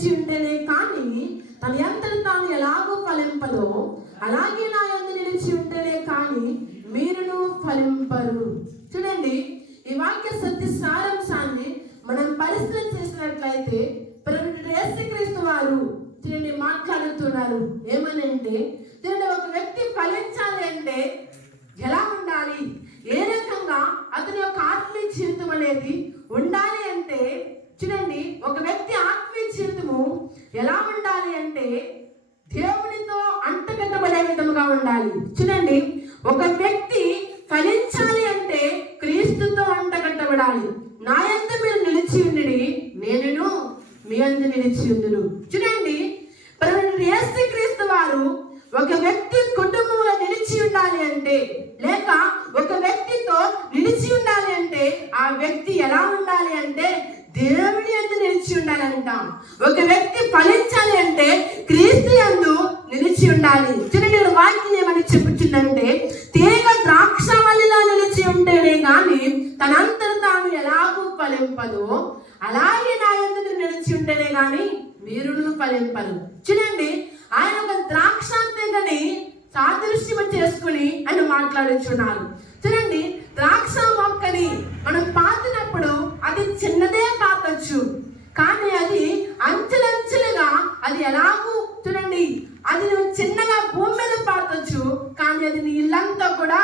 నిలిచి ఉంటేనే కానీ తన యంతట తాను ఎలాగో ఫలింపదో, అలాగే నా యందు నిలిచి ఉంటేనే కానీ మీరును ఫలింపరు. చూడండి, ఈ వాక్య సత్య సారాంశాన్ని మనం పరిశీలన చేసినట్లయితే యేసుక్రీస్తు వారు చూడండి మాట్లాడుతున్నారు. ఏమని అంటే, చూడండి, ఒక వ్యక్తి ఫలించాలి అంటే ఎలా ఉండాలి, ఏ రకంగా అతని యొక్క ఆత్మీయ జీవితం అనేది ఉండాలి అంటే, చూడండి, ఒక వ్యక్తి ఆత్మీయ జీవితము ఎలా ఉండాలి అంటే దేవునితో అంటగట్టబడే విధముగా ఉండాలి. చూడండి, ఒక వ్యక్తి ఫలించాలి అంటే క్రీస్తుతో అంటగట్టబడాలి. నా యందు మీరు నిలిచి ఉండుడి, నేనును మీ యందు నిలిచి ఉండును. చూడండి, యేసుక్రీస్తు వారు ఒక వ్యక్తి కుటుంబంలో నిలిచి ఉండాలి అంటే, లేక ఒక వ్యక్తితో నిలిచి ఉండాలి అంటే ఆ వ్యక్తి ఎలా ఉండాలి అంటే దేవుని యందు నిలిచి ఉండాలి అంటాం. ఒక వ్యక్తి ఫలించాలి అంటే క్రీస్తు యందు నిలిచి ఉండాలి. చూడండి, వాక్యం ఏమని చెప్పుచుందంటే, తీగ ద్రాక్షవల్లిలో నిలిచి ఉంటేనే కానీ తనంతట తాను ఎలాగూ ఫలింపదో, అలాగే నా యందు నిలిచి ఉంటేనే కానీ మీరును ఫలింపరు. చూడండి, ఆయన ఒక ద్రాక్ష తీగని సాదృశ్యం చేసుకుని ఆయన మాట్లాడుచున్నారు. చూడండి, ద్రాక్ష మొక్కని మనం పాతినప్పుడు అది చిన్నదే పాతొచ్చు, కానీ అది అంచెలంచెలుగా అది ఎలాగూ చూడండి, అది నువ్వు చిన్నగా భూమి మీద పాతొచ్చు, కానీ అది నీ ఇల్లంతా కూడా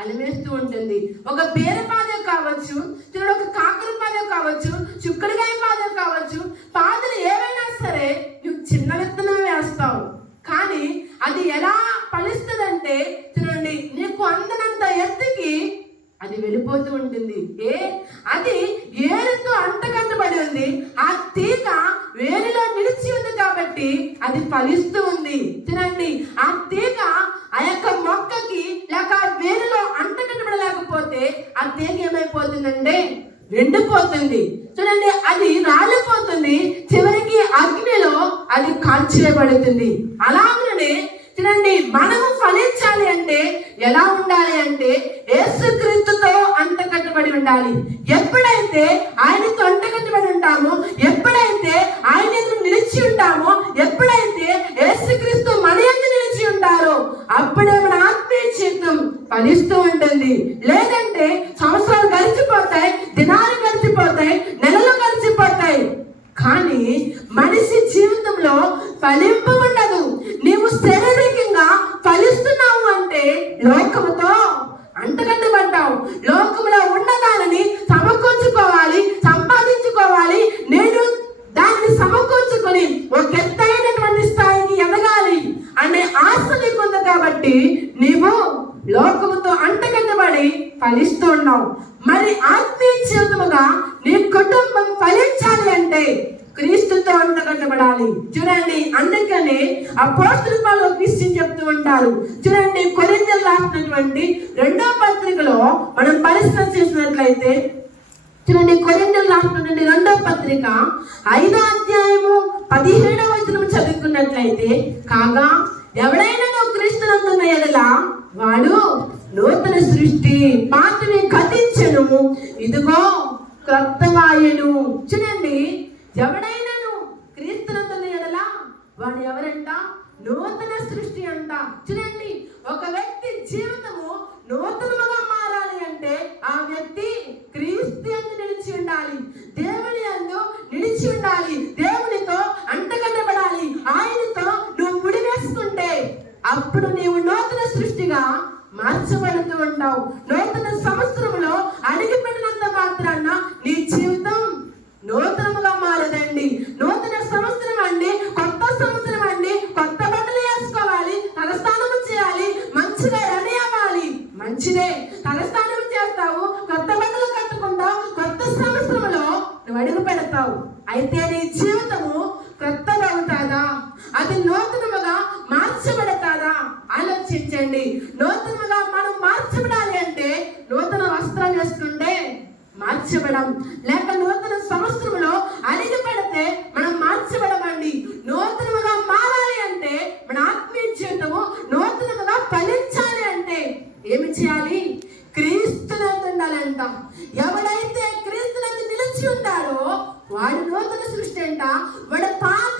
అలివేస్తూ ఉంటుంది. ఒక బీరపాదం కావచ్చు, చూడండి, ఒక కాకర పాదం కావచ్చు, చుక్కడికాయ పాదం కావచ్చు, పాదలు ఏవైనా సరే నువ్వు చిన్న విత్తనం వేస్తావు, కానీ అది ఎలా ఫలిస్తుందంటే చూడండి, నీకు అందనంత ఎత్తుకి అది వెళ్ళిపోతూ ఉంటుంది. అది ఏరుతో అంటగట్టబడి ఉంది, ఆ తీగ వేరులో నిలిచి ఉంది కాబట్టి అది ఫలిస్తూ ఉంది. చూడండి, ఆ తీగ ఆ యొక్క మొక్కకి లేక వేరులో అంటగట్టబడలేకపోతే ఆ తీగ ఏమైపోతుందంటే ఎండిపోతుంది. చూడండి, అది రాలిపోతుంది, చివరికి అగ్నిలో అది కాల్చివేయబడుతుంది. అలాగనే చూడండి, మనము ఫలించాలి అంటే ఎలా ఉండాలి అంటే యేసుక్రీస్తుతో అంటగట్టబడి ఉండాలి. ఎప్పుడైతే ఆయనతో అంటగట్టబడి ఉంటామో, ఎప్పుడైతే ఆయన నిలిచి ఉంటామో, ఎప్పుడైతే యేసుక్రీస్తు మన యందు నిలిచి ఉంటారో అప్పుడే మన ఆత్మీయ జీవితం ఫలిస్తూ ఉంటుంది. లేదంటే సంవత్సరాలు గడిచిపోతాయి, దినాలు గడిచిపోతాయి, నెలలు గడిచిపోతాయి, కానీ మనిషి జీవితంలో ఫలింపు ఉండదు. నీవు శారీరకంగా ఫలిస్తున్నావు అంటే లోకముతో అంటగట్టబడ్డావు. లోకములో ఉన్నదానిని సమకూర్చుకోవాలి, సంపాదించుకోవాలి, నేను దాన్ని సమకూర్చుకొని ఒక ఎత్తైనటువంటి స్థాయికి ఎదగాలి అనే ఆశ నీకుంది కాబట్టి నీవు లోకముతో అంటగట్టబడి ఫలిస్తూ ఉన్నావు. మరి ఆత్మీయ జీవితముగా నీ కుటుంబం ఫలించాలి అంటే క్రీస్తుతో అంటగట్టబడాలి. చూడండి, అందుకనే అపోస్తలుల పౌలు ఒక విషయం చెప్తూ ఉంటారు. చూడండి, కొరింథీయులకు రాసినటువంటి 2వ పత్రికలో మనం పరిశీలన చేసినట్లయితే, చూడండి, కొరింథీయులకు రాసినటువంటి 2వ పత్రిక 5వ అధ్యాయము 17వ వచనం చదువుకున్నట్లయితే, కాగా ఎవడైనా నువ్వు క్రీస్తునందున్న యెడల వాడు నూతన సృష్టి, పాతవి గతించెను, ఇదిగో క్రొత్తవాయెను. చూడండి, ఎవడైనాను క్రీస్తునందున్న యెడల వాడు ఎవరంట? నూతన సృష్టి అంట. చూడండి, ఒక వ్యక్తి జీవితము నూతనముగా మారాలి అంటే ఆ వ్యక్తి క్రీస్తు యందు నిలిచి ఉండాలి, దేవుని యందు నిలిచి ఉండాలి, దేవునితో అంటగట్టబడాలి. ఆయనతో నువ్వు ముడి వేసుకుంటే అప్పుడు నీవు నూతన సృష్టిగా మార్చబడుతూ ఉంటావు. నూతన సంవత్సరంలో అడుగుపెట్టినంత మాత్రాన నీ జీవితం నూతనముగా మారదండి. నూతన సంవత్సరం అండి, కొత్త సంవత్సరం అండి, కొత్త బట్టలు వేసుకోవాలి, తలస్నానం చేయాలి, మంచిగా రెడీ అవ్వాలి. మంచిదే, తలస్నానం చేస్తావు, కొత్త బట్టలు కట్టుకుంటావు, కొత్త సంవత్సరంలో నువ్వు అడుగు పెడతావు. అయితే నీ జీవితము కొత్తగా అవుతాదా? అది నూతనముగా మార్చబడతాదా? ఆలోచించండి. నూతనముగా మనం మార్చబడాలి అంటే నూతన వస్త్రాలు వేసుకుంటే మార్చబడం, లేక నూతన సంవత్సరంలో అడిగి పెడితే మనం మార్చబడమండి. నూతనముగా మారాలి అంటే మన ఆత్మీయ జీవితము నూతనముగా ఫలించాలి అంటే ఏమి చేయాలి? క్రీస్తునందు ఉండాలంట. ఎవడైతే క్రీస్తునందు నిలిచి ఉంటాడో వాడు నూతన సృష్టి అంట. వాడు పాత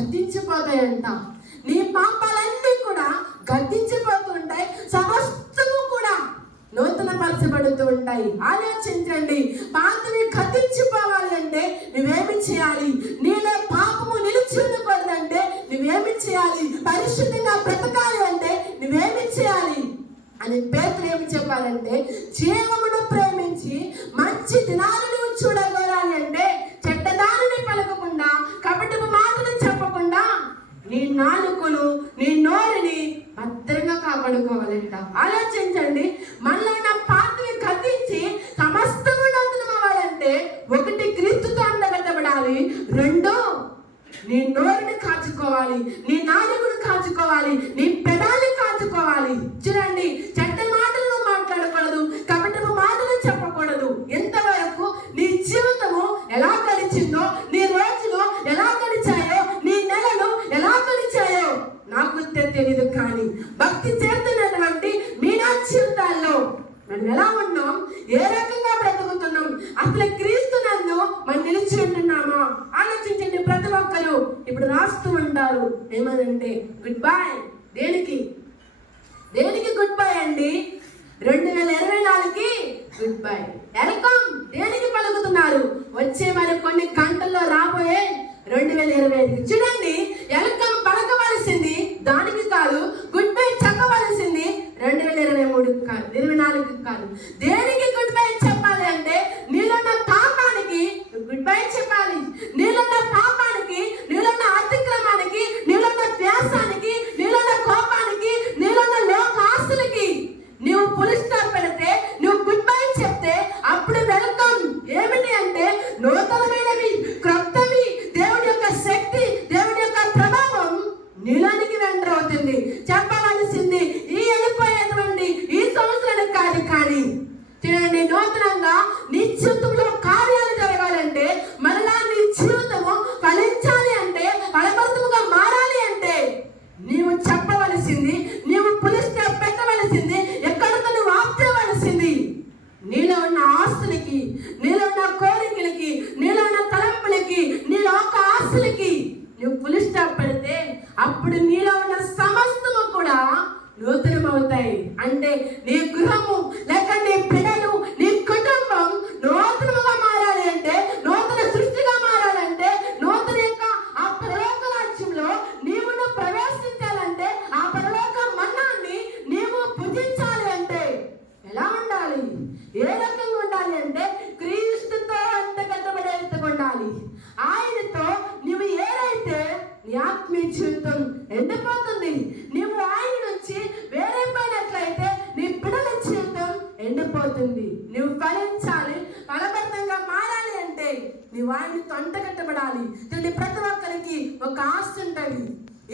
గద్దించిపోతాయంట. నీ పాపాలన్నీ కూడా గద్దించిపోతూ ఉంటాయి, సమస్తము కూడా నూతన పరచబడుతూ ఉంటాయి. ఆలోచించండి, పాతవి గద్దించిపోవాలి అంటే నువ్వేమి చేయాలి? నీలో పాపము నిలిచి ఉండకూడదంటే నువ్వేమి చేయాలి? పరిశుద్ధంగా బ్రతకాలి అంటే నువ్వేమి చేయాలి అని పేతురు ఏమి చెప్పాలంటే, జీవమును ప్రేమించి మంచి దినాలను చూడగోరాలి అంటే చెడ్డదానిని పలకకుండా, కపటపు మాటలు చెప్పకుండా నీ నాలుకను, నీ నోరుని భద్రంగా కాపాడుకోవాలంట. ఆలోచించండి, మనలో ఉన్న పాతని గద్దించి సమస్తము నూతనం అవ్వాలంటే ఒకటి క్రీస్తుతో అండగట్టబడాలి, రెండు నీ నోరుని కాచుకోవాలి, నీ నాలుకను కాచుకోవాలి, నీ పెదాన్ని కాచుకోవాలి. చూడండి, చెడ్డ మాటలు మాట్లాడకూడదు, కపటపు మాటలు చెప్పకూడదు. ఎంతవరకు నీ జీవితము ఎలా గడిచిందో, నీ రోజులు ఎలా గడిచాయో, నీ నెలలు ఎలా గడిచాయో నాకు తెలియదు, కానీ భక్తి చేస్తున్నటువంటి మీ నా జీవితాల్లో మనం ఎలా ఉన్నాం, ఏ రకంగా బ్రతుకుతున్నాం, అసలు క్రీస్తు నందు మనం నిలిచి ఉంటున్నామా ఆలోచించండి. ప్రతి ఒక్కరు ఇప్పుడు రాస్తూ ఉంటారు ఏమనంటే గుడ్ బై. దేనికి గుడ్ బై అండి? 2024కి గుడ్ బై. వెల్కమ్ దేనికి పలుకుతున్నారు? వచ్చే మరి కొన్ని గంటల్లో రాబోయే 2025. చూడండి, వెల్కమ్ పలకవలసింది దానికి కాదు, గుడ్ బై చెప్పవలసింది 2023 కాదు, 24కి కాదు. దేనికి గుడ్ బై చెప్పాలి అంటే నీలోన్న పాపానికి గుడ్ బై చెప్పాలి. నీలోన్న పాపానికి, నీలోన్న అతిక్రమానికి, నీలోన్న ద్వేషానికి, నీలోన్న కోపానికి, నీలోన్న లోక ఆస్తులకి నువ్వు ఫుల్ స్టాప్ పెడితే, నువ్వు గుడ్ బై చెప్తే అప్పుడు వెల్కమ్. ఏమిటి అంటే నూతనమైనవి, క్రొత్తవి, దేవుడి యొక్క శక్తి, దేవుడి యొక్క ప్రభావం నీలోనికి ఎంటర్ అవుతుంది. చెప్పవలసింది ఈ వెళ్ళిపోయేటువంటి ఈ సంవత్సరానికి కాదు, కానీ చూడండి, నూతనంగా నీ జీవితంలో కార్యాలు జరగాలంటే, మరలా నీ జీవితము ఫలించాలి అంటే, ఫలభరితముగా మారాలి అంటే నీవు చెప్పవలసింది, నీవు ఫుల్ స్టాప్ పెట్టవలసింది, ఎక్కడితో నువ్వు ఆపవలసింది నీలో ఉన్న ఆస్తులకి, నీలో ఉన్న కోరికలకి, నీలో ఉన్న తలంపులకి, నీలో ఒక ఆస్తులకి నువ్వు ఫుల్ స్టాప్ పెడితే అప్పుడు నీలో ఉన్న సమస్తము కూడా నూతనం అవుతాయి. అంటే నీ గృహము, లేక నీ పిల్లలు, నీ కుటుంబం నూతనముగా మారాలి అంటే, నూతన సృష్టిగా మారాలంటే, నూతన యొక్క ఆ పరలోక రాజ్యంలో నీవు ప్రవేశించాలంటే, ఆ పరలోక మన్నాన్ని నీవు భుజించాలి అంటే ఎలా ఉండాలి? ఏ రకంగా ఉండాలి అంటే క్రీస్తుతో అంటగట్టబడే విధంగా ఉండాలి. ఆయనతో నువ్వు ఏదైతే నీ ఆత్మీయ జీవితం ఎండిపోతుంది. నువ్వు ఆయన నుంచి వేరైపోయినట్లయితే నీ పిల్లల జీవితం ఎండిపోతుంది. నువ్వు ఫలించాలి, ఫలభరితంగా మారాలి అంటే నువ్వు ఆయనతో అంటగట్టబడాలి. ప్రతి ఒక్కరికి ఒక ఆశ ఉంటుంది.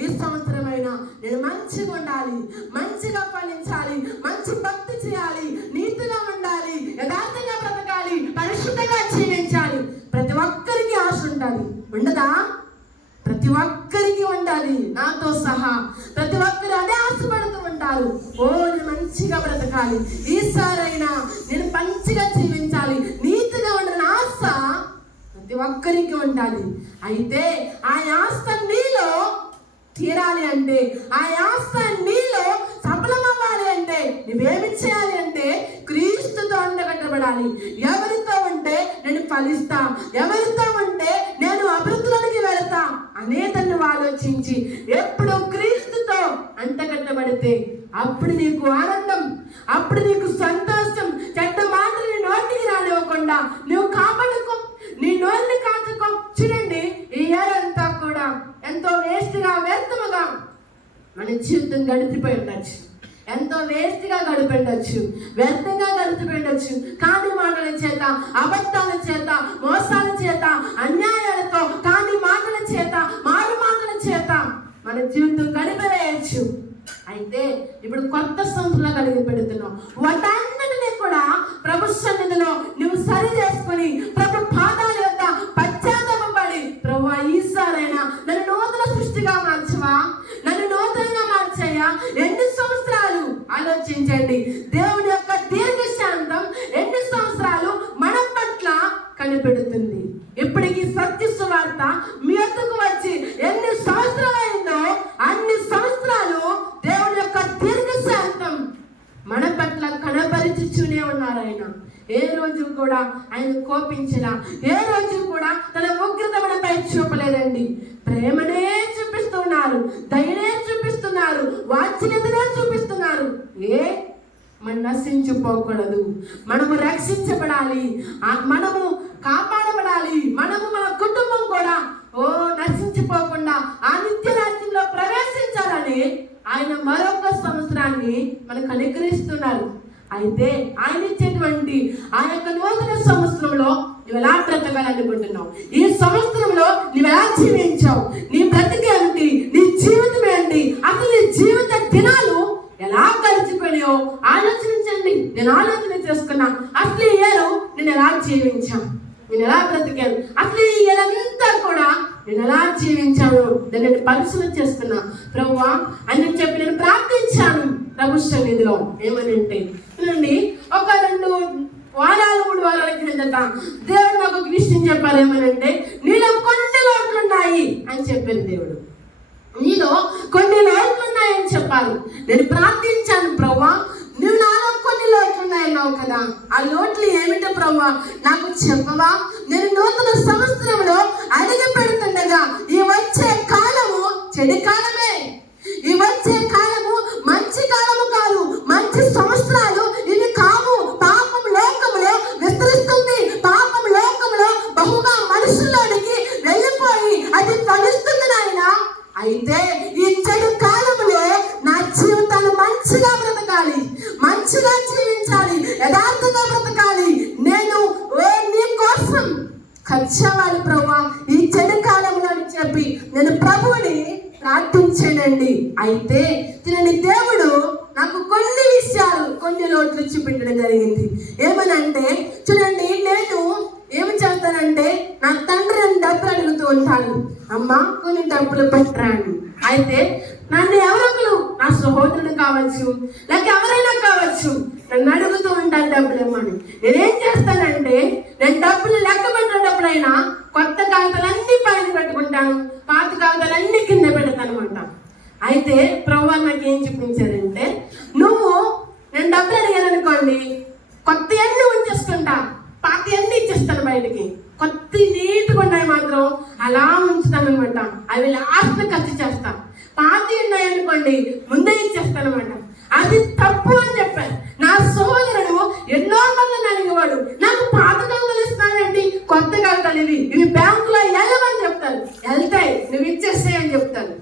ఈ సంవత్సరమైనా నేను మంచిగా ఉండాలి, మంచిగా ఫలించాలి, మంచి భక్తి చేయాలి, నీతిగా ఉండాలి, యథార్థంగా బ్రతకాలి, పరిశుద్ధంగా జీవించాలి. ప్రతి ఒక్కరికి ఆశ ఉండాలి, ఉండదా? ప్రతి ఒక్కరికి ఉండాలి, నాతో సహా ప్రతి ఒక్కరు అదే ఆశపడుతూ ఉంటారు. నేను మంచిగా బ్రతకాలి, ఈసారైనా నేను మంచిగా జీవించాలి, నీతిగా ఉండాలని ఆశ ప్రతి ఒక్కరికి ఉండాలి. అయితే ఆ ఆశ నీలో తీరాలి అంటే, ఆ ఆశ నీలో సఫలమవ్వాలి అంటే నువ్వేమి చేయాలి అంటే క్రీస్తుతో అండగట్టబడాలి. ఎవరితో ఉంటే నేను ఫలిస్తా, ఎవరితో ఉంటే నేను అభివృద్ధిలోనికి వెళతా అనేది నువ్వు ఆలోచించి ఎప్పుడు క్రీస్తుతో అంటగట్టబడితే అప్పుడు నీకు ఆనందం, అప్పుడు నీకు సంతోషం. చెడ్డ మాటలు నీ నోటికి రానివ్వకుండా నువ్వు కాపాడుకో, నీ నోటిని కాచుకో. చూడండి, ఈ ఇయర్ అంతా కూడా ఎంతో వేస్ట్గా, వ్యర్థముగా మన జీవితం గడిచిపోయి ఉండొచ్చు, ఎంతో వేస్ట్గా గడిపెండొచ్చు, వ్యర్థంగా గడిచిపోయిండొచ్చు. కాని మాటల చేత, అబద్ధాల చేత, మోసాల చేత, అన్యాయాలతో, కాని మాటల చేత, మారు మాటల చేత మన జీవితం గడిపేయచ్చు. అయితే ఇప్పుడు కొత్త సంవత్సరంలో కలిగి పెడుతున్నాం. వాటన్నిటినీ కూడా ప్రభు సన్నిధిలో నువ్వు సరి చేసుకుని ప్రభు పాదాల యొక్క పశ్చాత్తాపపడి, ప్రభు ఈసారైనా నన్ను నూతన సృష్టిగా మార్చవా, నన్ను నూతనంగా మార్చయ్యా. ఎన్ని సంవత్సరాలు ఆలోచించండి, దేవుని యొక్క దీర్ఘశాంతం ఎన్ని సంవత్సరాలు మన పట్ల కనిపెడుతుంది. ఇప్పటికీ సత్య సువార్త మీ వద్దకు వచ్చి ఎన్ని సంవత్సరాలు కోపించలా, ఏ రోజు కూడా తన ఉగ్రత మనపై చూపలేదండి. ప్రేమనే చూపిస్తున్నారు, దయనే చూపిస్తున్నారు, వాత్సల్యతనే చూపిస్తున్నారు. మనం నశించిపోకూడదు, మనము రక్షించబడాలి, మనము కాపాడబడాలి, మనము మన కుటుంబం కూడా నశించిపోకుండా ఆ నిత్య రాజ్యంలో ప్రవేశించాలని ఆయన మరొక సంవత్సరాన్ని మనకు అనుగ్రహిస్తున్నారు. అయితే ఆయన ఇచ్చేటువంటి ఆ యొక్క నూతన సంవత్సరంలో నువ్వు ఎలా బ్రతకాలనుకుంటున్నావు? ఈ సంవత్సరంలో నువ్వు ఎలా జీవించావు? నీ బ్రతికేంటి? నీ జీవితం ఏంటి? అసలు నీ జీవిత దినాలు ఎలా గడిచిపోయాయో ఆలోచించండి. నేను ఆలోచన చేసుకున్నా, అసలు ఈ ఏడు నేను ఎలా జీవించాను, నేను ఎలా బ్రతికాను, అసలు ఈ ఏడంతా కూడా నేను ఎలా జీవించాను నేను పరిశీలన చేస్తున్నా ప్రభువా అని చెప్పి నేను ప్రార్థించాను ప్రభు సన్నిధిలో. ఏమనంటే ఒక 2 వారాలు 3 వారాల క్రిందట దేవుడు నాకు ఒక విషయం చెప్పారు. ఏమనంటే నీలో కొన్ని లోట్లు ఉన్నాయి అని చెప్పారు దేవుడు. నీలో కొన్ని లోట్లు ఉన్నాయని చెప్పారు. నేను ప్రార్థించాను, ప్రభువా నువ్వు నాలో కొన్ని లోట్లు ఉన్నాయన్నావు కదా, ఆ లోట్లు ఏమిటో ప్రభువా నాకు చెప్పవా? నేను నూతన సంవత్సరంలో అడిగి పెడుతుండగా ఈ వచ్చే కాలము చెడు కాలమే, ఈ వచ్చే కాలము మంచి కాలము కాదు, మంచి సంవత్సరాలు ఇవి కావు. పాపం లోకములో విస్తరిస్తుంది, పాపం లోకములో బహుగా మనుషుల్లోనికి వెళ్ళిపోయి అది ఫలిస్తుంది నాయన. అయితే ఈ చెడు కాలంలో నా జీవితాన్ని మంచిగా బ్రతకాలి, మంచిగా జీవించాలి, యథార్థంగా బ్రతకాలి. నేను నీ కోసం ఖర్చవాలి ప్రభువా ఈ చెడు కాలంలో అని చెప్పి నేను ప్రభువుని ప్రార్థించానండి. అయితే తినని దేవుడు నాకు కొన్ని విషయాలు, కొన్ని లోట్లు చూపించడం జరిగింది. ఏమనంటే చూడండి, నేను ఏమి చేస్తానంటే నా తండ్రి నన్ను డబ్బులు అడుగుతూ ఉంటాను, అమ్మ కొన్ని డబ్బులు పెట్టరాను. అయితే నన్ను ఎవరొకరు, నా సహోదరుడు కావచ్చు లేక ఎవరైనా కావచ్చు, నన్ను అడుగుతూ ఉంటాను డబ్బులు ఇమ్మని. నేనేం చేస్తానంటే నేను డబ్బులు లెక్క పెట్టినప్పుడైనా కొత్త కాగితాలన్నీ పైన పెట్టుకుంటాను, పాత కాగితాలన్నీ కింద పెడతాను అనమాట. అయితే ప్రభువు నాకేం చూపించారంటే, నేను డబ్బులు అడిగాను అనుకోండి, కొత్త అన్నీ ఉంచేసుకుంటా, పాత అన్నీ ఇచ్చేస్తాను బయటికి, కొత్త నీట్గా ఉన్నాయి మాత్రం అలా ఉంచుతాను అనమాట. అవి లాస్ట్ ఖర్చు చేస్తా. పాత ఉన్నాయి అనుకోండి ముందే ఇచ్చేస్తాను అనమాట. అది తప్పు అని చెప్పాను. నా సహోదరుడు ఎన్నో మందిని అడిగేవాడు, నాకు పాత కాగితాలు ఇస్తానండి, కొత్త కాగితాలు ఇవి బ్యాంకులో వెళ్ళమని చెప్తాను, వెళ్తాయి నువ్వు ఇచ్చేస్తాయి అని చెప్తాను.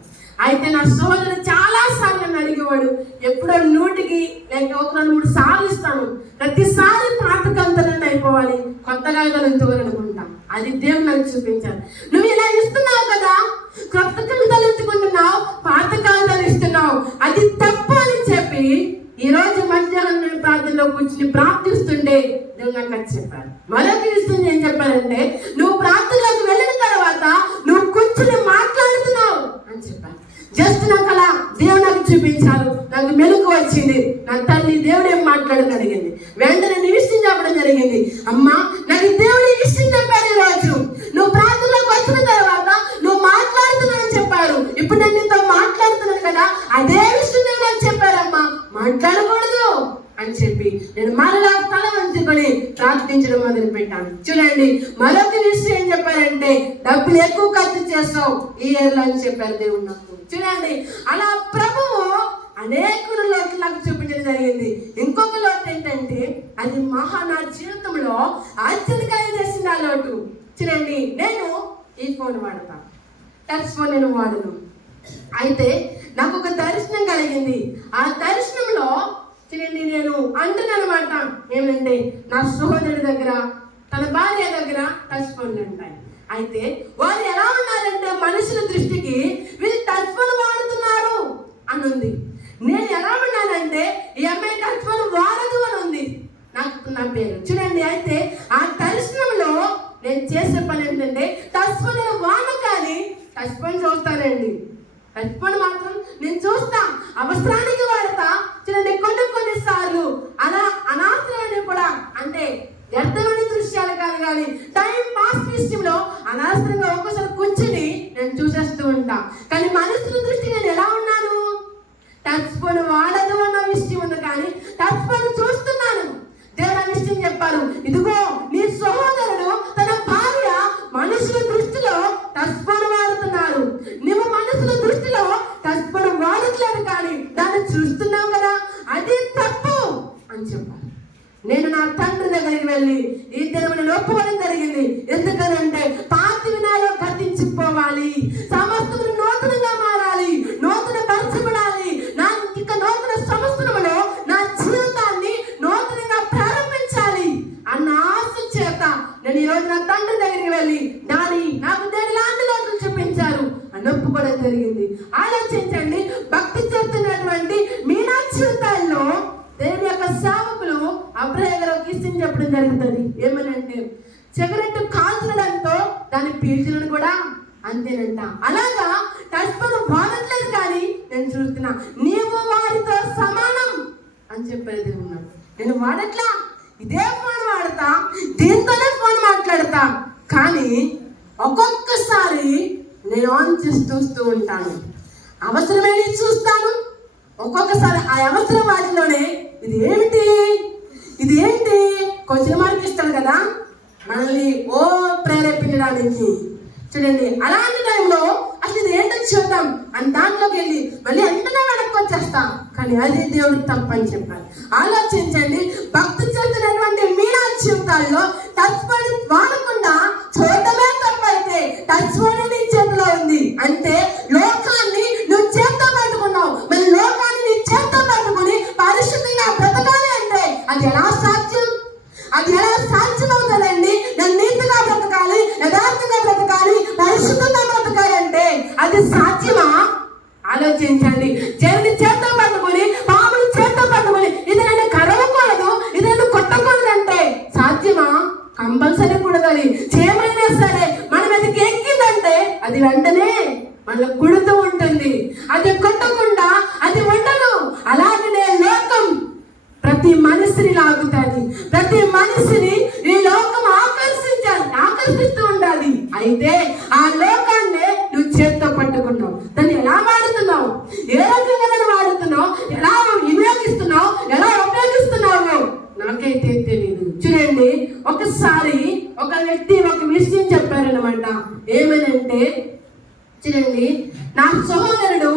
అయితే నా సోదరుడు చాలా సార్లు నన్ను అడిగేవాడు, ఎప్పుడో 100కి లేక 2-3 సార్లు ఇస్తాను, ప్రతిసారి పాత కాగితాలు అయిపోవాలి, కొత్త కాగితాలు ఎంచుకోవాలనుకుంటా. అది దేవుడు నాకు చూపించాను. నువ్వు ఇలా ఇస్తున్నావు కదా, కొత్త కాగితాలు ఎంచుకుంటున్నావు, పాత కాగితాలు ఇస్తున్నావు, అది తప్పు అని చెప్పి ఈ రోజు మధ్యాహ్నం నేను ప్రార్థనలో కూర్చుని ప్రార్థిస్తుండే దేవుడు నాకు అది చెప్పారు. మరొక విషయం ఏం చెప్పారంటే, నువ్వు ప్రార్థనలోకి వెళ్ళిన తర్వాత నువ్వు కూర్చుని మాట్లాడుతున్నావు అని చెప్పారు. జస్ట్ నాకు అలా దేవుడు నాకు చూపించారు, నాకు మెలుగు వచ్చింది. నా తల్లి దేవుడు ఏం మాట్లాడని అడిగింది, వెంటనే నీ విషయం చెప్పడం జరిగింది. అమ్మా నాకు దేవుడు ఈ విషయం చెప్పారు, ఈ రోజు నువ్వు ప్రార్థనలోకి వచ్చిన తర్వాత నువ్వు మాట్లాడుతున్నానని చెప్పారు. ఇప్పుడు నేను నీతో మాట్లాడుతున్నాను కదా, అదే విషయం దేవుడు నాకు చెప్పారమ్మా, మాట్లాడకూడదు అని చెప్పి నేను మరలా తల వంచుకొని ప్రార్థించడం మొదలు పెట్టాను. చూడండి, మరొక విషయం ఏం చెప్పారంటే, డబ్బులు ఎక్కువ ఖర్చు చేస్తావు ఈ ఇయర్లో అని చెప్పారు దేవుడు నాకు. చూడండి, అలా ప్రభువు అనేక లోట్లు నాకు చూపించడం జరిగింది. ఇంకొక లోటు ఏంటంటే, అది నా జీవితంలో ఆశ్చర్యకాయ చేసింది ఆ లోటు. చూడండి, నేను ఈ ఫోన్ వాడతాను, టచ్ ఫోన్ నేను వాడను. అయితే నాకు ఒక దర్శనం కలిగింది. ఆ దర్శనంలో చూడండి నేను అంటున్నమాట, ఏమంటే నా సహోదరుడి దగ్గర తన భార్య దగ్గర టచ్ ఫోన్లు ఉంటాయి. అయితే వారు ఎలా ఉన్నారంటే మనుషుల దృష్టికి వీళ్ళు టచ్ ఫోన్ వాడుతున్నారు అని ఉంది. నేను ఎలా ఉన్నానంటే ఈ అమ్మాయి టచ్ ఫోన్ వాడదు అని ఉంది నా పేరు. చూడండి, అయితే ఆ దర్శనంలో నేను చేసే పని ఏంటంటే టచ్ ఫోన్ నేను వాడను, కానీ టచ్ ఫోన్ చూస్తానండి. టచ్ ఫోన్ మాత్రం నేను చూస్తా, అవసరానికి వాడతా. చూడండి, కొన్నిసార్లు అలా అనవసరమైన కూడా, అంటే వ్యర్థమైన దృశ్యాలు కాదు కానీ టైం పాస్ విషయంలో అనవసరంగా ఒక్కోసారి కూర్చుని నేను చూసేస్తూ ఉంటా. కానీ మనుషుల దృష్టి నేను ఎలా ఉన్నాను, టచ్ ఫోన్ వాడదు అన్న విషయం ఉంది, కానీ టచ్ ఫోన్ చూస్తున్నాను. దేవుడు ఆ విషయం చెప్పారు, ఇదిగో నీ సహోదరుడు దృష్టిలో టచ్ ఫోన్ వాడుతున్నారు, నువ్వు మనుషుల దృష్టిలో టచ్ ఫోన్ వాడట్లేదు, కానీ దాన్ని చూస్తున్నావు కదా, అది తప్పు అని చెప్పారు. నేను నా తండ్రి దగ్గరికి వెళ్ళి ఈ దినము నేను ఒప్పుకోవడం జరిగింది. ఎందుకనంటే పాతి వినాలో గతించిపోవాలి, సమస్తములు నూతనంగా మారాలి, నూతన పరచబడాలి. నా ఇక నూతన సంవత్సరంలో నా జీవితాన్ని నూతనంగా ప్రారంభించాలి అన్న ఆశ చేత నేను ఈరోజు నా తండ్రి దగ్గరికి వెళ్ళి నాకు దేవుడు లాంటి లోటులు చూపించారు అని ఒప్పుకోవడం జరిగింది. ఆలోచించండి, భక్తి చేస్తున్నటువంటి మీనా జీవితాల్లో దేవుని యొక్క సేవకులు అబ్రహాము గారు ఒక విషయం చెప్పడం జరుగుతుంది. ఏమనంటే సిగరెట్ కాల్చడంతో దాని పీల్చలను కూడా అంతేనంట. అలాగా టచ్ ఫోన్ వాడట్లేదు, కానీ నేను చూస్తున్నా నీవు వారితో సమానం అని చెప్పేది ఉన్నాడు. నేను వాడట్లా, ఇదే ఫోన్ వాడతా, దీంతోనే ఫోన్ మాట్లాడతా, కానీ ఒక్కొక్కసారి నేను ఆన్ చేసి చూస్తూ ఉంటాను, అవసరమేని చూస్తాను. ఒక్కొక్కసారి ఆ అవసరం వాటిలోనే ఇది ఏంటి క్వశ్చన్ మార్క్ ఇస్తాడు కదా మనల్ని ప్రేరేపించడానికి. చూడండి, అలాంటి టైంలో అసలు ఇది ఏంటో చూద్దాం అని దాంట్లోకి వెళ్ళి మళ్ళీ వెంటనే వెనక్కి వచ్చేస్తాం, కానీ అది దేవుడికి తప్పని చెప్పాలి. ఆలోచించండి, భక్తి చేస్తున్నటువంటి మీనా జీవితాల్లో టచ్ ఫోన్ వాడకుండా చూడటమే తప్పైతే టచ్ ఫోన్ నీ చేతిలో ఉంది అంటే లోకాన్ని నువ్వు చేత్తో పట్టుకున్నావు. మరి లోకాన్ని నీ చేత్తో పట్టుకుని పరిశుద్ధంగా బ్రతకాలి అంటే అది ఎలా సాధ్యం? అది ఎలా సాధ్యం అవుతుందండి? నేను నీతిగా బ్రతకాలి, యథార్థంగా బ్రతకాలి, పరిశుద్ధంగా బ్రతకాలి అంటే అది సాధ్యమా? ఆలోచించండి. చెవిని చేత్తో పట్టుకుని, పాముని చేత్తో పట్టుకుని ఇది నన్ను కరవకూడదు, ఇది నన్ను కొట్టకూడదు అంటే సాధ్యమా? కంపల్సరీ కూడగాలి. చేమైనా సరే మన మీదకి ఎక్కిందంటే అది వెంటనే మనల్ని కుడుతూ ఉంటుంది, అది కొట్టకుండా అది ఉండదు. అలాగనే లోకం ప్రతి మనిషిని లాగుతుంది, ప్రతి మనిషిని ఈ లోకం ఆకర్షిస్తూ ఉండాలి. అయితే ఆ లోకాన్ని నువ్వు చేత్తో పట్టుకున్నావు, దాన్ని ఎలా వాడుతున్నావు, ఏ రకంగా దాన్ని వాడుతున్నావు, ఎలా వినియోగిస్తున్నావు, ఎలా ఉపయోగిస్తున్నావు నాకైతే తెలియదు. చూడండి, ఒకసారి ఒక వ్యక్తి ఒక విషయం చెప్పారనమాట. ఏమనంటే చూడండి, నా సహోదరుడు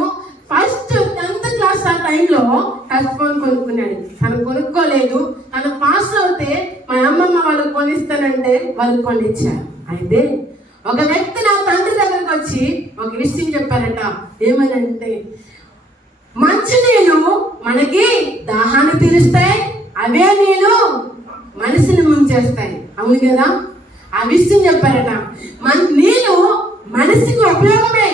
ఫస్ట్ 10th క్లాస్ ఆ టైంలో టచ్ ఫోన్ కొనుక్కున్నాడు. తను కొనుక్కోలేదు, తను పాస్ అవుతే మా అమ్మమ్మ వాళ్ళు కొనిస్తానంటే వాళ్ళు కొనిచ్చారు. అయితే ఒక వ్యక్తి నా తండ్రి దగ్గరకు వచ్చి ఒక విషయం చెప్పారట. ఏమనంటే మంచి నీళ్ళు మనకి దాహాన్ని తీరుస్తాయి, అవే నీళ్ళు మనిషిని ముంచేస్తాయి. అవును కదా? ఆ విషయం చెప్పారట. నీళ్ళు మనిషికి ఉపయోగమే,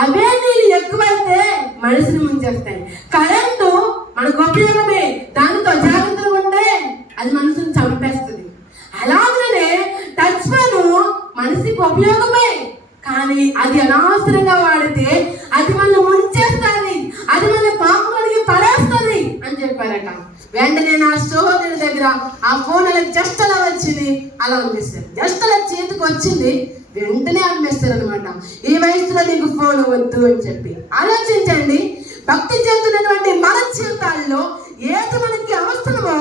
అవే నీళ్ళు ఎక్కువైతే మనిషిని ముంచేస్తాయి. కరెంటు మనకు ఉపయోగమే, దానితో జాగ్రత్తగా ఉంటే అది మనిషిని చంపేస్తుంది. అలాగనే టచ్ ఫోన్ మనిషికి ఉపయోగమే, కానీ అది అనవసరంగా వాడితే అది మనల్ని ముంచేస్తుంది, అది మన పాపములకి పడేస్తుంది అని చెప్పారట. వెంటనే నా సహోదరుడి దగ్గర ఆ ఫోన్ అలా జస్ట్ అలా వచ్చింది, అలా అనిపిస్తారు, జస్ట్ అలా చేతికి వచ్చింది, వెంటనే అనిపిస్తారు అనమాట. ఈ వయసులో నీకు ఫోన్ వద్దు అని చెప్పి. ఆలోచించండి, భక్తి చేస్తున్నటువంటి మన జీవితాల్లో ఏది మనకి అవసరమో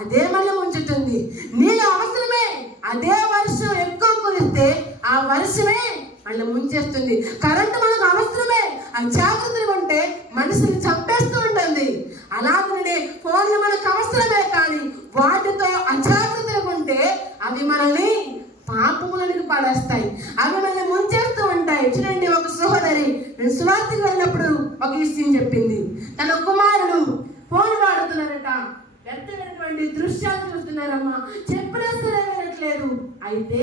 అదే మనం ఉంచుతుంది. నీకు అవసరమే, అదే వర్షం ఎక్కువ కురిస్తే ఆ వర్షమే అలా ముంచేస్తుంది. కరెంటు మనకు అవసరమే, అజాగ్రత్తగా ఉంటే మనిషిని చంపేస్తూ ఉంటుంది. అలాగనే ఫోన్లు మనకు అవసరమే, కానీ వాటితో అజాగ్రత్తగా ఉంటే అవి మనల్ని పాపములను పడేస్తాయి, అవి మనల్ని ముంచేస్తూ ఉంటాయి. చూడండి, ఒక సహోదరి సువార్తకి వెళ్ళినప్పుడు ఒక విషయం చెప్పింది. తన కుమారుడు ఫోన్ వాడుతున్నారట, వ్యర్థమైనటువంటి దృశ్యాలు చూస్తున్నారమ్మా, చెప్పినా సరే వినట్లేదు. అయితే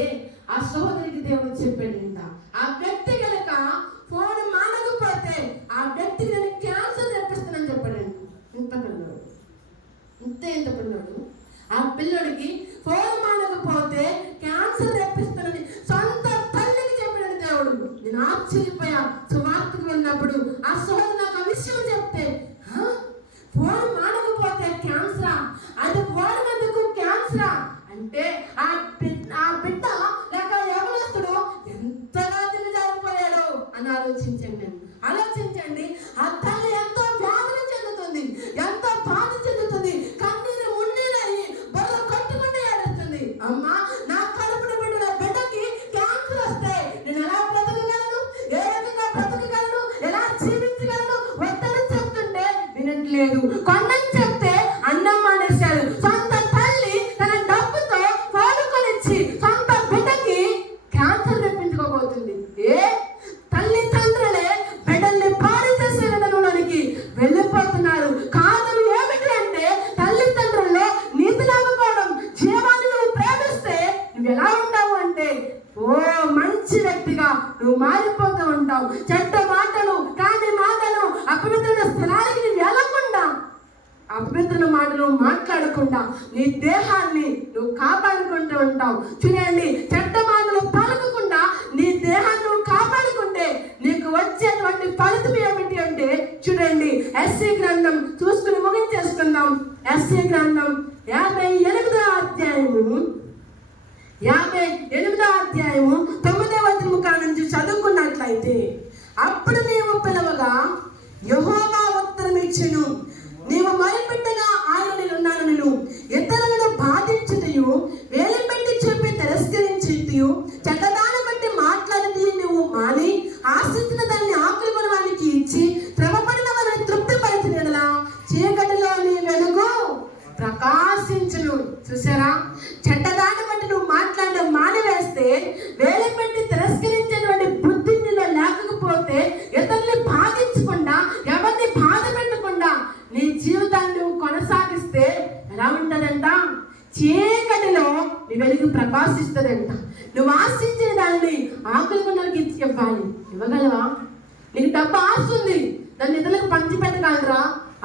ఆ సహోదరికి దేవుడు చెప్పాడంట, ఆ వ్యక్తి కనుక ఫోన్ మానకపోతే ఆ వ్యక్తికి నేను క్యాన్సర్ తెప్పిస్తానని చెప్పాడండి. ఇంత పిల్లోడు, ఆ పిల్లోడికి ఫోన్ మానకపోతే క్యాన్సర్ తెప్పిస్తానని సొంత తల్లికి చెప్పాడు దేవుడు. నేను ఆశ్చర్యపోయా. సువార్తకు వెళ్ళినప్పుడు ఆ సహోదరు నాకు ఆ విషయం చెప్తే, ఫోన్ మానకపోతే క్యాన్సరా, అది వాడినందుకు క్యాన్సరా అంటే ఆ బిడ్డ లేక యవనస్తుడు ఎంతగా దిగజారిపోయాడు అని ఆలోచించండి. ఆ తల్లి ఎంతో వ్యాధులు చెందుతుంది, ఎంతో బాధ చెందుతుంది, కన్నీరు మున్నీరని బొర్ర కొట్టుకుంటూ ఏడుస్తుంది. అమ్మా, నా కడుపున బిడ్డకి క్యాన్సర్ వస్తే నేను ఏ తల్లిదండ్రులే బిడ్డల్ని పాడు చేసే విధానంలోనికి వెళ్ళిపోతున్నారు. కారణం ఏమిటి అంటే తల్లిదండ్రుల్లో నీతి లేకపోవడం. జీవాన్ని నువ్వు ప్రేమిస్తే నువ్వు ఎలా ఉంటావు అంటే మంచి వ్యక్తిగా నువ్వు మారిపోతూ ఉంటావు. చెడ్డ మాటలు, కాని మాటలు, అపవిత్రమైన స్థలానికి నువ్వు వెళ్ళకుండా, అపవిత్ర మాటలు మాట్లాడకుండా నీ దేహాన్ని నువ్వు కాపాడుకుంటూ ఉంటావు. చూడండి, చెడ్డ మాటలు పలకకుండా నీ దేహాన్ని నువ్వు కాపాడుకుంటే నీకు వచ్చేటువంటి ఫలితం ఏమిటి అంటే, చూడండి ఎస్సీ గ్రంథం చూసుకుని ముగించేసుకుందాం. ఎస్సీ గ్రంథం 58వ అధ్యాయము 9వ వచనం నుంచి చదువుకున్నట్లయితే, అప్పుడు నీవు పిలవగా యెహోవా ఉత్తరం ఇచ్చెను, నీవు మొరపెట్టగా ఆయన నేనున్నానను. ఇతరులను బాధించుటయు, వేలిపెట్టి చెప్పి తిరస్కరించుటయు, చెడ్డదాన్ని బట్టి మాట్లాడి నువ్వు మాని ఆశించిన దాన్ని ఆకలి కొనడానికి ఇచ్చి శ్రమపడిన వారిని తృప్తిపరిచిన యెడల చీకటిలో నీ వెలుగు ప్రకాశించును. చూసారా, చెడ్డదాన్ని బట్టి నువ్వు మాట్లాడడం మానివేస్తే, వేలిపెట్టి తిరస్కరించేటువంటి బుద్ధి నీలో లేకపోతే, ఇతరుల్ని బాధించకుండా, ఎవరిని బాధ పెట్టకుండా నీ జీవితాన్ని నువ్వు కొనసాగిస్తే ఎలా ఉంటుందంట? చీకటిలో నీ వెలుగు ప్రకాశిస్తుందంట. నువ్వు ఆశించిన దాన్ని ఆకలి కొనడానికి ఇవ్వాలి. ఇవ్వగలవా? నీకు డబ్బు ఆశ ఉంది, దాన్ని ఇతరులకు పంచి పెట్టగలరా?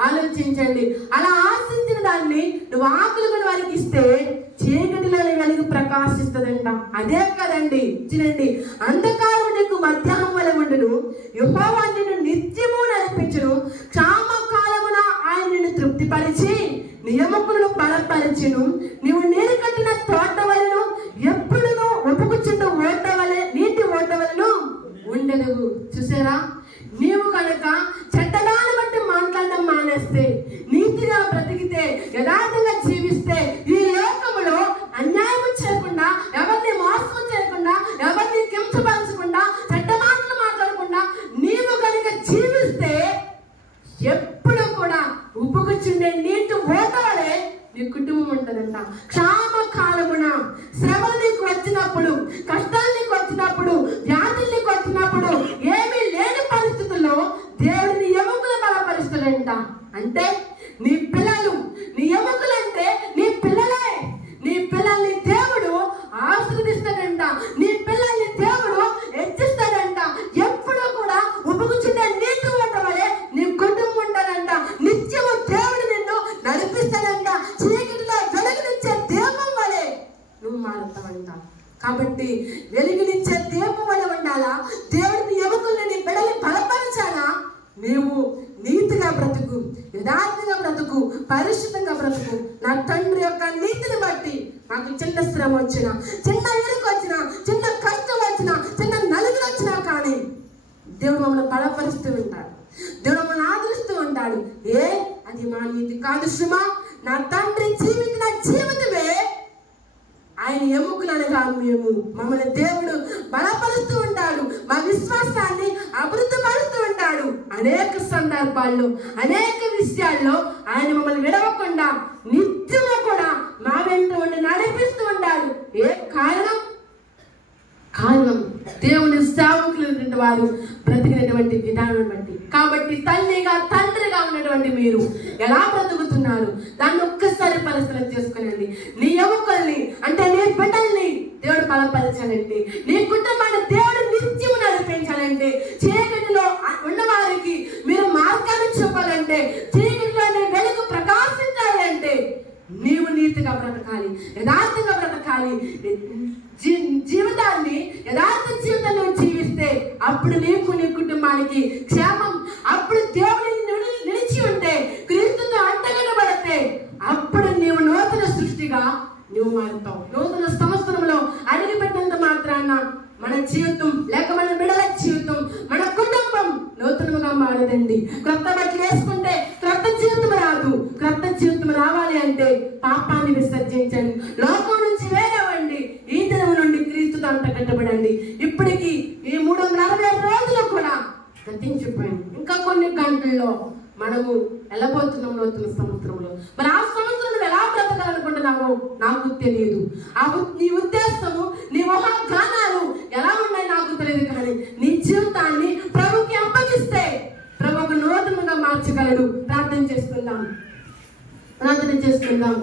ఆలోచించండి. అలా ఆశించిన దాన్ని నువ్వు ఆకలి కొని వారికి ఇస్తే చీకటిలో వెలుగు ప్రకాశిస్తుందంట. అదే కదండి, చూడండి, అంధకారం నీకు మధ్యాహ్నం వల్ల ఉండును, యెహోవా నిన్ను నిత్యము నడిపించును, క్షామ కాలమున ఆయన నిన్ను తృప్తిపరిచి నీ ఎముకలను బలపరచును. నీవు నీరు కట్టిన తోట వలెను, ఎప్పుడునూ ఉపుకుచుండు ఓట వలె, నీటి ఓట వలెను ఉండదు. చూసారా, నీవు కనుక చెడ్డదాన్ని బట్టి మాట్లాడడం మానేస్తే, నీతిగా బ్రతికితే, యథార్థంగా జీవిస్తే, ఈ లోకములో అన్యాయం చేయకుండా, ఎవరిని మోసం చేయకుండా, ఎవరిని కించపరచకుండా, చెడ్డ మాటలు మాట్లాడకుండా నీవు కనుక జీవిస్తే, ఎప్పుడు కూడా ఉప్పుకుచుండే నీటి ఓటలే నీ కుటుంబం ఉంటుందంట. క్షామ కాలమున శ్రమ నీకు వచ్చినప్పుడు, కష్టాలు నీకు వచ్చినప్పుడు, వ్యాధులు నీకు వచ్చినప్పుడు, ఏమీ లేని పరిస్థితుల్లో దేవుడు నీ ఎముకలు బలపరుస్తాడంట. అంటే నీ పిల్లలు, నీ ఎముకలంటే నీ పిల్లలే. నీ పిల్లల్ని దేవుడు ఆశీర్వదిస్తాడంట. నీ పిల్లల్ని దేవుడు హెచ్చిస్తాడంట. ఎప్పుడు కూడా ఉబుకుచుండే నీటి ఓట వలె నీ కుటుంబం ఉండాలంట. నిత్యము దేవుడు నిన్ను నడిపిస్తాడంట. చీకటిలో వెలుగునిచ్చే దీపం వలె నువ్వు మారుతావంట. కాబట్టి వెలుగునిచ్చే దీపం వలె ఉండాలా? దేవుడిని ఎముకల్ని నీ బిడ్డల్ని బలపరచాలా? నీవు నీతిగా బ్రతుకు, యథార్థంగా బ్రతుకు, పరిశుద్ధంగా బ్రతుకు. నా తండ్రి యొక్క నీతిని బట్టి నాకు చిన్న శ్రమ వచ్చినా, చిన్న ఇరుకు వచ్చినా, చిన్న కష్టం వచ్చినా, చిన్న నలుగురు వచ్చినా కానీ దేవుడు మమ్మల్ని బలపరుస్తూ ఉంటాడు. దేవుడు మమ్మల్ని ఆదరిస్తూ ఉంటాడు. అది మా నీతి కాదు సుమా. నా తండ్రి జీవిత జీవితమే ఆయన ఎముకలనగా మేము. మమ్మల్ని దేవుడు బలపరుస్తూ ఉంటాడు. మా విశ్వాసాన్ని అభివృద్ధి పరుస్తూ ఉంటాడు. అనేక సందర్భాల్లో, అనేక విషయాల్లో ఆయన మమ్మల్ని విడవకుండా నిత్యము కూడా మా వెంట ఉండి నడిపిస్తూ ఉంటాడు. ఏ కారణం? దేవుని సేవకులు వారు బ్రతికినటువంటి విధానం బట్టి. కాబట్టి తల్లిగా తండ్రిగా ఉన్నటువంటి మీరు ఎలా బ్రతుకుతున్నారు దాన్ని ఒక్కసారి పరిశీలన చేసుకునండి. నీ ఎముకల్ని అంటే నీ బిడ్డల్ని దేవుడు బలపరచాలంటే, నీ కుటుంబాన్ని దేవుడు నిత్యము నడిపించాలంటే, చీకటిలో ఉన్నవారికి మీరు మార్గాన్ని చూపాలంటే, చీకటిలో నీ వెలుగు ప్రకాశించాలి అంటే నీవు నీతిగా బ్రతకాలి, యథార్థంగా బ్రతకాలి. జీవితాన్ని యథార్థ జీవితంలో జీవిస్తే అప్పుడు నీకు, నీ కుటుంబానికి క్షేమం. అప్పుడు దేవుడిని నిలిచి ఉంటే, క్రీస్తుతో అంటగడబడితే అప్పుడు నీవు నూతన సృష్టిగా నువ్వు మారుతావు. నూతన సంవత్సరంలో అడిగిపెట్టినంత మాత్రాన మన జీవితం లేక మన బిడ్డల జీవితం, మన కుటుంబం నూతనముగా మారదండి. క్రొత్త బట్టలు వేసుకుంటే క్రొత్త జీవితం రాదు. క్రొత్త జీవితం రావాలి అంటే పాపాన్ని విసర్జించండి, లోకం నుంచి వేరేవండి, ఈ దినం నుండి క్రీస్తుతో అంట కట్టబడండి. ఇప్పటికి ఈ 365 రోజులు కూడా గతించిపోయింది. ఇంకా కొన్ని గంటల్లో మనము వెళ్ళబోతున్నాం నూతన సంవత్సరంలో. మరి ఆ సంవత్సరం నువ్వు ఎలా బ్రతకాలనుకుంటున్నావో నాకు తెలియదు. నీ ఉద్దేశము, నీ మహాగానాలు ఎలా ఉన్నాయి నాకు తెలియదు. కానీ నేర్చుకుందాం.